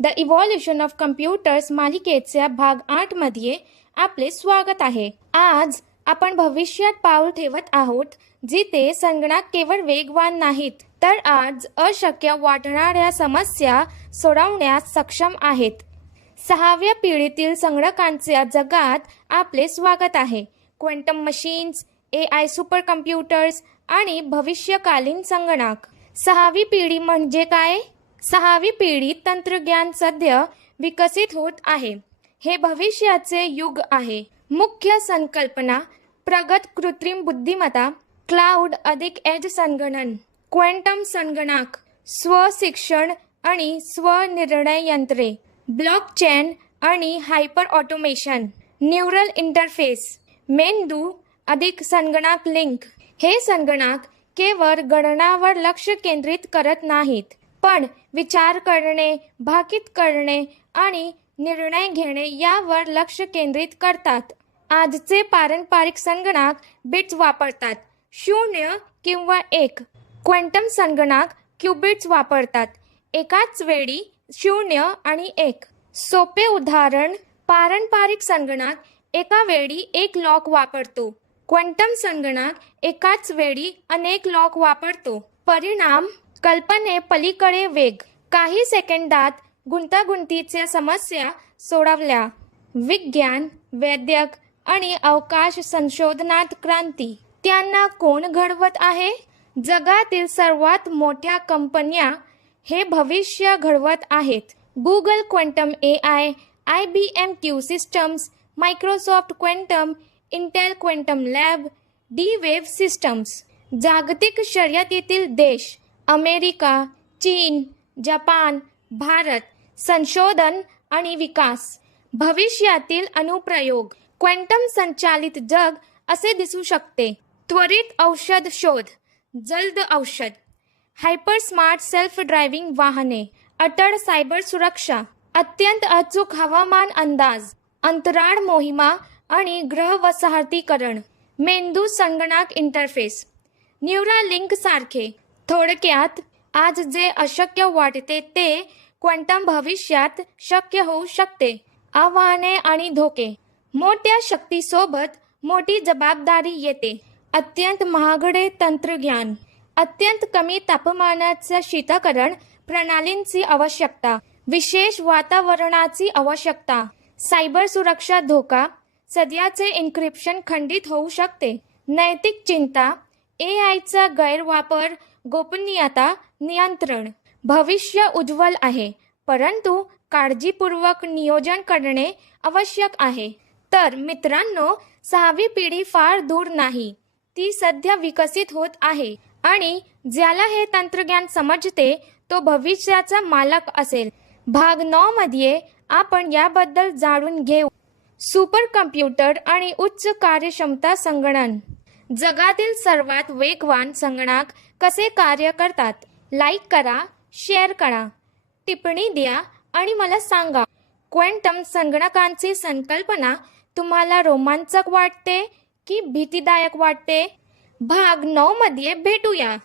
The evolution of computers मालिकेच्या भाग 8 मध्ये आपले स्वागत आहे. आज आपण भविष्यात पाऊल ठेवत आहोत, जिथे संगणक केवळ वेगवान नाहीत, तर आज अशक्य वाटणाऱ्या समस्या सोडवण्यास सक्षम आहेत. 6व्या पिढीतील संगणकांच्या जगात आपले स्वागत आहे. Quantum machines, AI super computers आणि भविष्यकालीन संगणक. 6वी पिढी म्हणजे काय? 6वी पिढी तंत्रज्ञान सध्या विकसित होत आहे. हे भविष्याचे युग आहे. मुख्य संकल्पना: प्रगत कृत्रिम बुद्धिमत्ता, क्लाउड अधिक एज संगणन, क्वांटम संगणक, स्वशिक्षण आणि स्वनिर्णय यंत्रे, ब्लॉकचेन आणि हायपर ऑटोमेशन, न्यूरल इंटरफेस, मेंदू अधिक संगणक लिंक. हे संगणक केवळ गणनावर लक्ष केंद्रित करत नाहीत, पण विचार करणे, भाकीत करणे आणि निर्णय घेणे यावर लक्ष केंद्रित करतात. आजचे पारंपरिक संगणक बिट्स वापरतात, 0 किंवा 1. क्वांटम संगणक क्यूबिट्स वापरतात, एकाच वेळी 0 आणि 1. सोपे उदाहरण: पारंपरिक संगणक एका वेळी एक लॉक वापरतो. क्वांटम संगणक एकाच वेळी अनेक लॉक वापरतो. परिणाम: कल्पनेपलीकडे वेग. काही सेकंदात गुंतागुंतीच्या समस्या सोडवल्या. विज्ञान, वैद्यक आणि अवकाश संशोधनात क्रांती. त्यांना कोण घडवत आहे? जगातील सर्वात मोठ्या कंपन्या हे भविष्य घडवत आहेत. Google quantum AI, IBM Q systems, Microsoft quantum, Intel quantum lab, D-Wave systems. जागतिक शर्यतीतील देश: अमेरिका, चीन, जपान, भारत. संशोधन आणि विकास. भविष्यातील अनुप्रयोग: क्वांटम संचालित जग असे दिसू शकते. त्वरित औषध शोध, जलद औषध, हायपर स्मार्ट सेल्फ ड्रायव्हिंग वाहने, अटळ सायबर सुरक्षा, अत्यंत अचूक हवामान अंदाज, अंतराळ मोहिमा आणि ग्रह वसाहतीकरण, मेंदू संगणक इंटरफेस, न्यूरालिंक सारखे. थोडक्यात, आज जे अशक्य वाटते ते क्वांटम भविष्यात शक्य होऊ शकते. आव्हाने आणि धोके: मोठ्या शक्तीसोबत मोठी जबाबदारी येते. अत्यंत महागडे तंत्रज्ञान, अत्यंत कमी तापमानाच्या शीतकरण प्रणालींची आवश्यकता, विशेष वातावरणाची आवश्यकता, सायबर सुरक्षा धोका, सध्याचे एन्क्रिप्शन खंडित होऊ शकते. नैतिक चिंता: AIचा गैरवापर, गोपनीयता, नियंत्रण. भविष्य उज्ज्वल आहे, परंतु काळजीपूर्वक नियोजन करणे आवश्यक आहे. तर मित्रांनो, 6वी पिढी फार दूर नाही, ती सध्या विकसित होत आहे आणि ज्याला हे तंत्रज्ञान समजते तो भविष्याचा मालक असेल. भाग 9 मध्ये आपण याबद्दल जाणून घेऊ. सुपर कम्प्युटर आणि उच्च कार्यक्षमता संगणन. जगातील सर्वात वेगवान संगणक कसे कार्य करतात? लाईक करा, शेअर करा, टिप्पणी द्या आणि मला सांगा, क्वांटम संगणकांची संकल्पना तुम्हाला रोमांचक वाटते की भीतीदायक वाटते? भाग 9 मध्ये भेटूया.